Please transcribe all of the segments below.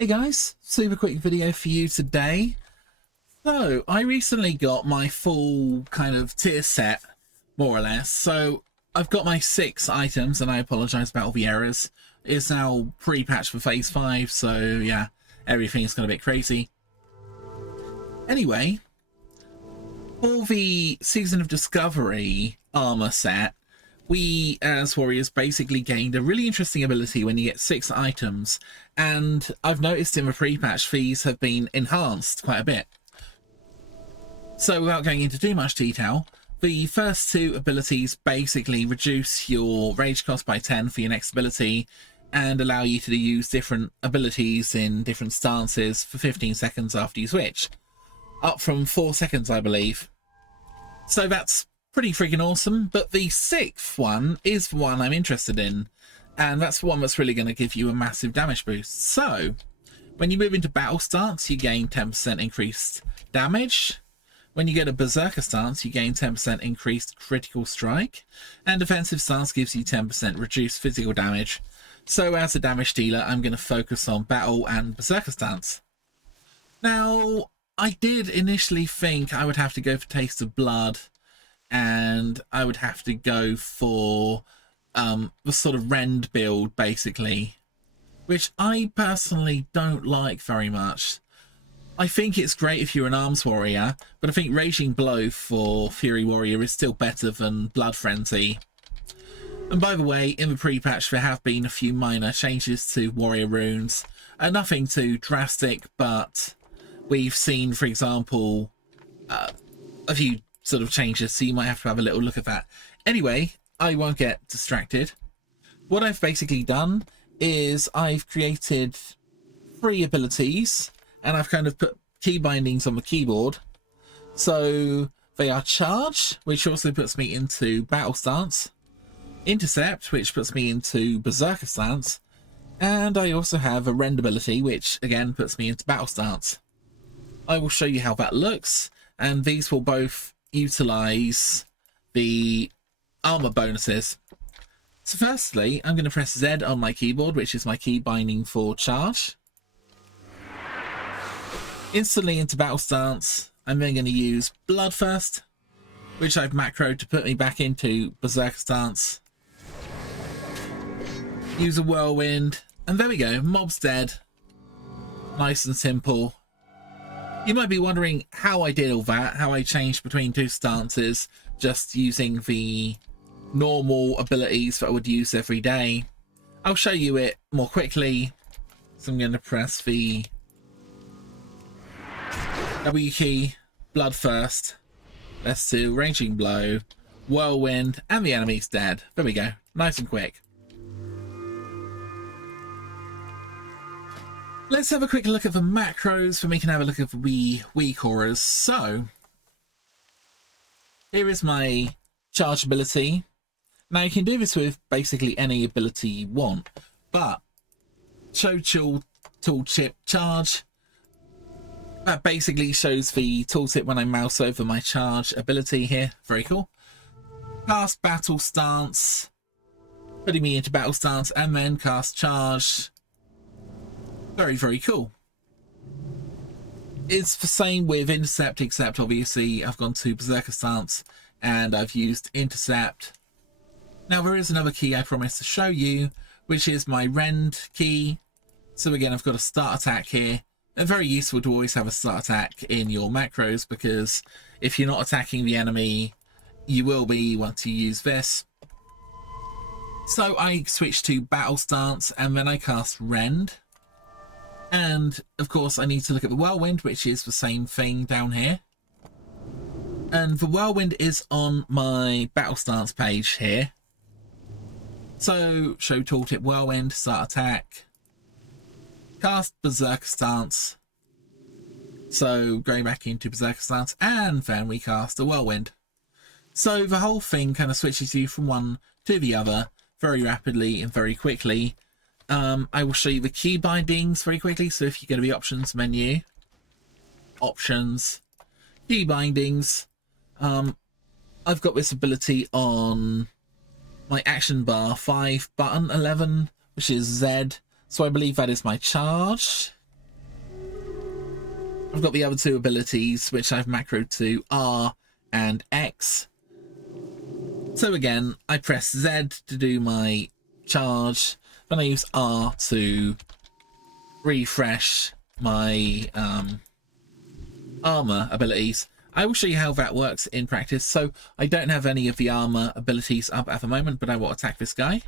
Hey guys, super quick video for you today. So, I recently got my full kind of tier set, more or less. So, I've got my 6 items, and I apologise about all the errors. It's now pre-patched for Phase 5, so yeah, everything's gone a bit crazy. Anyway, for the Season of Discovery armor set, we as warriors basically gained a really interesting ability when you get 6 items, and I've noticed in the pre-patch these have been enhanced quite a bit. So without going into too much detail, the first 2 abilities basically reduce your rage cost by 10 for your next ability and allow you to use different abilities in different stances for 15 seconds after you switch, up from 4 seconds I believe. So that's pretty freaking awesome, but the 6th one is the one I'm interested in, and that's the one that's really going to give you a massive damage boost. So when you move into battle stance, you gain 10% increased damage. When you get a berserker stance, you gain 10% increased critical strike, and defensive stance gives you 10% reduced physical damage. So as a damage dealer, I'm going to focus on battle and berserker stance. Now, I did initially think I would have to go for Taste of Blood, and I would have to go for the sort of rend build basically, which I personally don't like very much. I think it's great if you're an arms warrior, but I think Raging Blow for Fury Warrior is still better than Blood Frenzy. And by the way, in the pre-patch there have been a few minor changes to warrior runes, nothing too drastic, but we've seen, for example, a few sort of changes, so you might have to have a little look at that. Anyway, I won't get distracted. What I've basically done is I've created 3 abilities, and I've kind of put key bindings on the keyboard. So they are Charge, which also puts me into Battle Stance, Intercept, which puts me into Berserker Stance, and I also have a Rend ability, which again puts me into Battle Stance. I will show you how that looks, and these will both utilize the armor bonuses. So firstly, I'm going to press Z on my keyboard, which is my key binding for Charge. Instantly into Battle Stance. I'm then going to use Blood first, which I've macroed to put me back into Berserker Stance. Use a Whirlwind, and there we go, mob's dead. Nice and simple. You might be wondering how I did all that, how I changed between 2 stances just using the normal abilities that I would use every day. I'll show you it more quickly. So I'm going to press the W key, Blood first. Let's do Raging Blow, Whirlwind, and the enemy's dead. There we go, nice and quick. Let's have a quick look at the macros, for we can have a look at the weak auras. So, here is my charge ability. Now you can do this with basically any ability you want, but show tooltip charge, that basically shows the tooltip when I mouse over my charge ability here. Very cool. Cast battle stance, putting me into battle stance, and then cast charge. Very, very cool. It's the same with Intercept, except obviously I've gone to Berserker Stance and I've used Intercept. Now there is another key I promised to show you, which is my Rend key. So again, I've got a start attack here. And very useful to always have a start attack in your macros, because if you're not attacking the enemy, you will be once you use this. So I switch to Battle Stance and then I cast Rend. And of course I need to look at the Whirlwind, which is the same thing down here. And the Whirlwind is on my Battle Stance page here. So show tooltip Whirlwind, start attack, cast Berserker Stance. So going back into Berserker Stance, and then we cast a Whirlwind. So the whole thing kind of switches you from one to the other very rapidly and very quickly. I will show you the key bindings very quickly. So if you go to the options menu, options, key bindings, I've got this ability on my action bar 5 button 11, which is Z. So I believe that is my charge. I've got the other two abilities, which I've macroed to R and X. So again, I press Z to do my charge, then I use R to refresh my armor abilities. I will show you how that works in practice. So I don't have any of the armor abilities up at the moment, but I will attack this guy.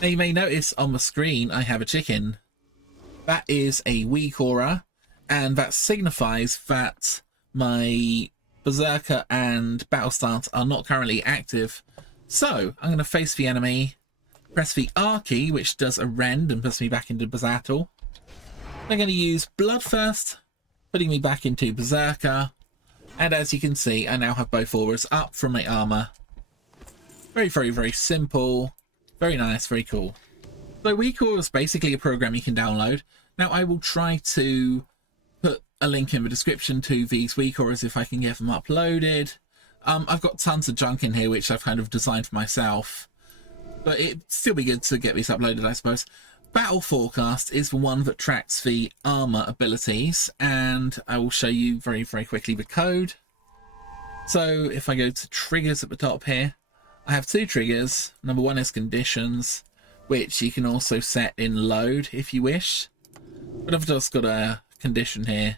Now you may notice on the screen I have a chicken. That is a weak aura, and that signifies that my Berserker and Battle Stance are not currently active. So I'm going to face the enemy, press the R key, which does a rend and puts me back into Berserker. I'm going to use Bloodthirst, putting me back into Berserker. And as you can see, I now have both auras up from my armor. Very, very, very simple. Very nice, very cool. So Weak Aura is basically a program you can download. Now I will try to put a link in the description to these Weak Auras if I can get them uploaded. I've got tons of junk in here which I've kind of designed for myself, but it'd still be good to get these uploaded, I suppose. Battle Forecast is the one that tracks the armor abilities, and I will show you very, very quickly the code. So if I go to triggers at the top here, I have two triggers. Number one is conditions, which you can also set in load if you wish. But I've just got a condition here,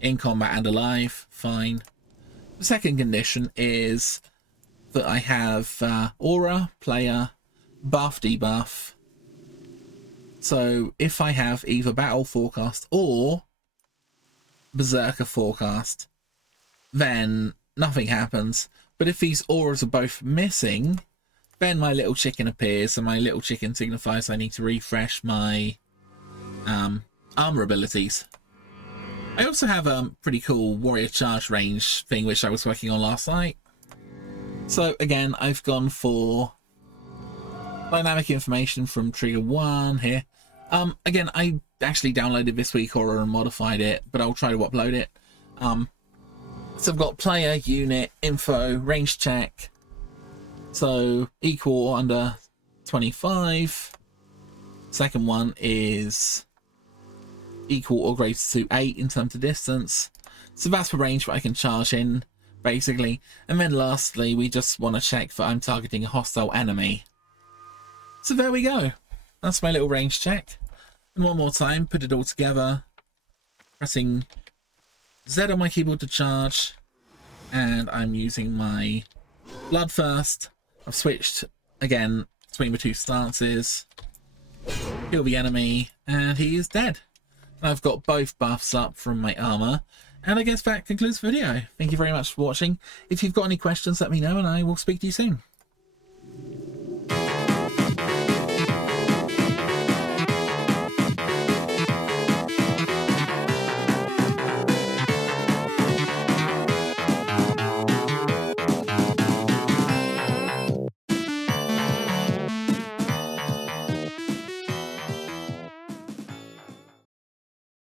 in combat and alive, fine. The second condition is that I have aura, player, buff, debuff. So if I have either Battle Forecast or Berserker Forecast, then nothing happens. But if these auras are both missing, then my little chicken appears, and my little chicken signifies I need to refresh my armor abilities. I also have a pretty cool warrior charge range thing which I was working on last night. So again, I've gone for dynamic information from trigger 1 here. Again, I actually downloaded this Weak Aura and modified it, but I'll try to upload it. So I've got player, unit, info, range check. So equal or under 25. Second one is equal or greater to 8 in terms of distance. So that's the range that I can charge in, basically. And then lastly, we just want to check that I'm targeting a hostile enemy. So there we go. That's my little range check. And one more time, put it all together. Pressing Z on my keyboard to charge. And I'm using my Bloodthirst. I've switched again between the two stances. Kill the enemy, and he is dead. And I've got both buffs up from my armor. And I guess that concludes the video. Thank you very much for watching. If you've got any questions, let me know, and I will speak to you soon.